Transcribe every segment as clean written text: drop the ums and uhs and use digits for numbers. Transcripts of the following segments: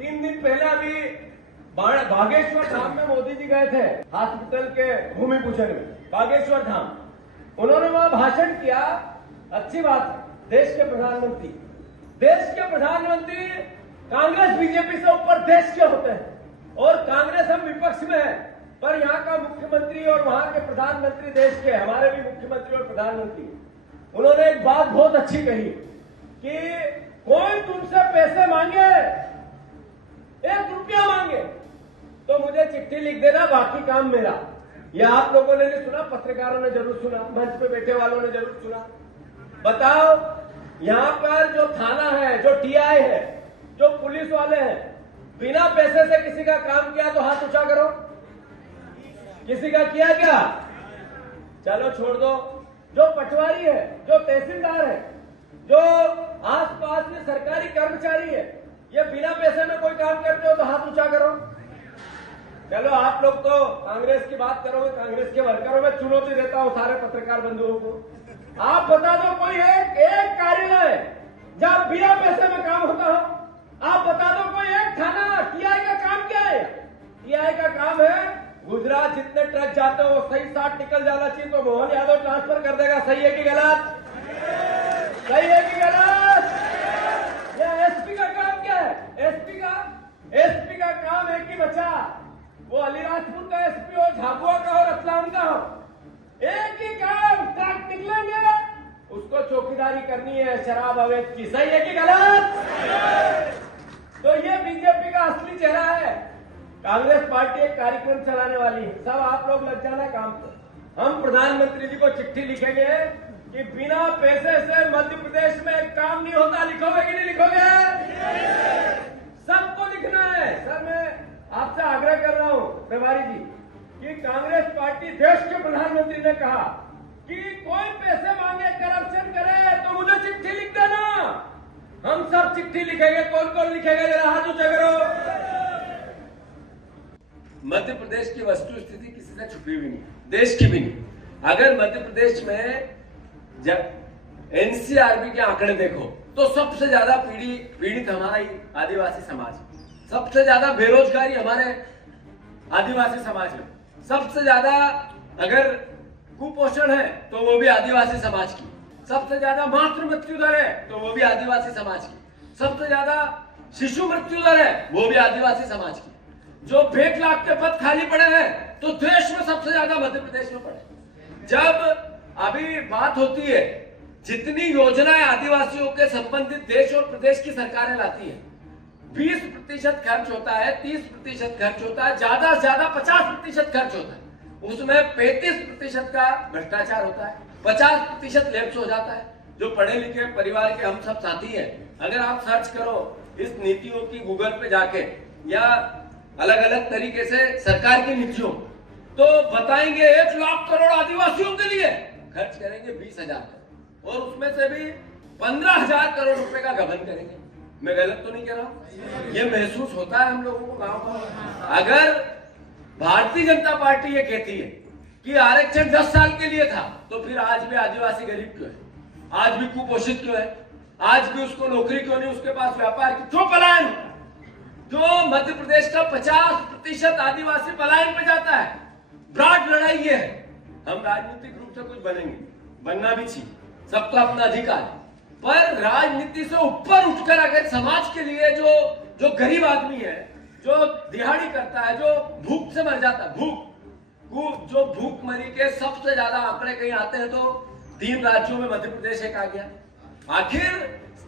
3 दिन पहले अभी बागेश्वर धाम में मोदी जी गए थे, हॉस्पिटल के भूमि पूजन में बागेश्वर धाम। उन्होंने वहां भाषण किया, अच्छी बात है। देश के प्रधानमंत्री कांग्रेस बीजेपी से ऊपर देश के होते हैं और कांग्रेस हम विपक्ष में है, पर यहाँ का मुख्यमंत्री और वहां के प्रधानमंत्री देश के, हमारे भी मुख्यमंत्री और प्रधानमंत्री, उन्होंने एक बात बहुत अच्छी कही कि कोई तुमसे पैसे मांगे, 1 रुपया मांगे तो मुझे चिट्ठी लिख देना, बाकी काम मेरा। ये आप लोगों ने नहीं सुना, पत्रकारों ने जरूर सुना, मंच पे बैठे वालों ने जरूर सुना। बताओ, यहाँ पर जो थाना है, जो टीआई है, जो पुलिस वाले हैं, बिना पैसे से किसी का काम किया तो हाथ ऊंचा करो। किसी का किया क्या? चलो छोड़ दो। जो पटवारी है, जो तहसीलदार है, जो आसपास में सरकारी कर्मचारी है, ये बिना पैसे में कोई काम करते हो तो हाथ ऊंचा करो। चलो आप लोग तो कांग्रेस की बात करोगे, कांग्रेस के वर्करों में चुनौती देता हूं सारे पत्रकार बंधुओं को। आप बता दो कोई एक कार्यालय जहां बिना पैसे में काम होता हो। आप बता दो कोई एक थाना। टीआई का काम क्या है? टीआई का काम है गुजरात जितने ट्रक जाते हो वो सही साथ निकल जाना चाहिए, तो मोहन यादव ट्रांसफर कर देगा। सही है कि गलत? सही है कि गलत? या एसपी का काम क्या है? एसपी का काम है कि बचा, वो अलीराजपुर का एसपी हो, झाबुआ का हो, रतलाम का हो, एक ही काम, ट्रक निकलेंगे, उसको चौकीदारी करनी है शराब अवैध की। सही है कि गलत? तो ये बीजेपी का असली चेहरा है। कांग्रेस पार्टी एक कार्यक्रम चलाने वाली है, सब आप लोग लग जाना काम पर। हम प्रधानमंत्री जी को चिट्ठी लिखेंगे कि बिना पैसे से मध्य प्रदेश में एक काम नहीं होता। लिखोगे कि नहीं लिखोगे? सबको लिखना है। सर, मैं आपसे आग्रह कर रहा हूं प्रभारी जी कि कांग्रेस पार्टी, देश के प्रधानमंत्री ने कहा कि कोई पैसे मांगे, करप्शन करे तो मुझे चिट्ठी लिख देना। हम सब चिट्ठी लिखेंगे। कौन कौन लिखेगा? जरा हाथ ऊंचा करो। मध्य प्रदेश की वस्तु स्थिति किसी से छुपी भी नहीं, देश की भी नहीं। अगर मध्य प्रदेश में जब एनसीआरबी के आंकड़े देखो तो सबसे ज्यादा पीड़ित हमारा ही आदिवासी समाज, सबसे ज्यादा बेरोजगारी हमारे आदिवासी समाज में, सबसे ज्यादा अगर कुपोषण है तो वो भी आदिवासी समाज की, सबसे ज्यादा मातृ मृत्यु दर है तो वो भी आदिवासी समाज की, सबसे ज्यादा शिशु मृत्यु दर है वो भी आदिवासी समाज की। जो 1 लाख के पद खाली पड़े हैं तो देश में सबसे ज्यादा मध्य प्रदेश में पड़े। जब अभी बात होती है, जितनी योजनाएं आदिवासियों के संबंधित देश और प्रदेश की सरकारें लाती है, 20% खर्च होता है, 30% खर्च होता है, ज्यादा से ज्यादा 50% खर्च होता है। उसमें 35% का भ्रष्टाचार होता है, 50% लैप्स हो जाता है। जो पढ़े लिखे परिवार के हम सब साथी हैं, अगर आप सर्च करो इस नीतियों की गूगल पे जाके या अलग अलग तरीके से सरकार की नीतियों, तो बताएंगे 1 लाख करोड़ आदिवासियों के लिए खर्च करेंगे 20,000 और उसमें से भी 15,000 करोड़ रुपए का गबन करेंगे। मैं गलत तो नहीं कह रहा हूं? ये महसूस होता है हम लोगों को गांव का। अगर भारतीय जनता पार्टी ये कहती है कि आरक्षण 10 साल के लिए था, तो फिर आज भी आदिवासी गरीब क्यों है? आज भी कुपोषित क्यों है? आज भी उसको नौकरी क्यों नहीं? उसके पास व्यापार क्यों पलायन? जो मध्य प्रदेश का 50% आदिवासी पलायन पे जाता है। ब्रॉड लड़ाई ये है। हम राजनीतिक रूप से कुछ बनेंगे, बनना भी चाहिए, सबका अपना अधिकार है, पर राजनीति से ऊपर उठकर अगर समाज के लिए जो गरीब आदमी है, जो दिहाड़ी करता है, जो भूख से मर जाता है, जो भूखमरी के सबसे ज्यादा आंकड़े कहीं आते हैं तो 3 राज्यों में मध्य प्रदेश एक आ गया। आखिर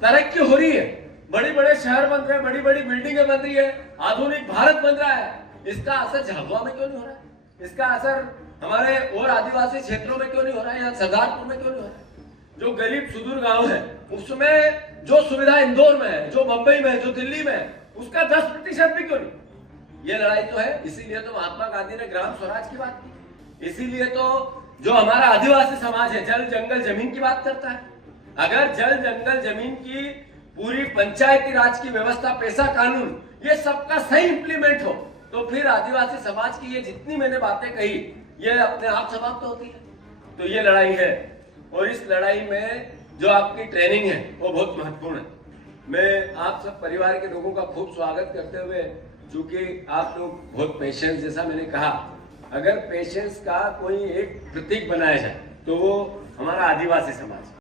तरक्की हो रही है, बड़े बड़े शहर बन रहे हैं, बड़ी बड़ी बिल्डिंगें बन रही है, आधुनिक भारत बन रहा है, इसका असर झाबुआ में क्यों नहीं हो रहा है? इसका असर हमारे और आदिवासी क्षेत्रों में क्यों नहीं हो रहा है? यहाँ सरदारपुर में क्यों नहीं हो रहा है? जो गरीब सुदूर गांव है उसमें जो सुविधा इंदौर में है, जो मुंबई में है, जो दिल्ली में है, उसका 10% भी क्यों नहीं? ये लड़ाई तो है। इसीलिए तो महात्मा गांधी ने ग्राम स्वराज की बात की। इसीलिए तो जो हमारा आदिवासी समाज है जल जंगल जमीन की बात करता है। अगर जल जंगल जमीन की पूरी पंचायती राज की व्यवस्था, पैसा कानून, ये सबका सही इंप्लीमेंट हो तो फिर आदिवासी समाज की ये जितनी मैंने बातें कही ये अपने आप समाप्त होती है। तो ये लड़ाई है और इस लड़ाई में जो आपकी ट्रेनिंग है वो बहुत महत्वपूर्ण है। मैं आप सब परिवार के लोगों का खूब स्वागत करते हुए, चूंकि आप लोग बहुत पेशेंस, जैसा मैंने कहा, अगर पेशेंस का कोई एक प्रतीक बनाया जाए तो वो हमारा आदिवासी समाज है।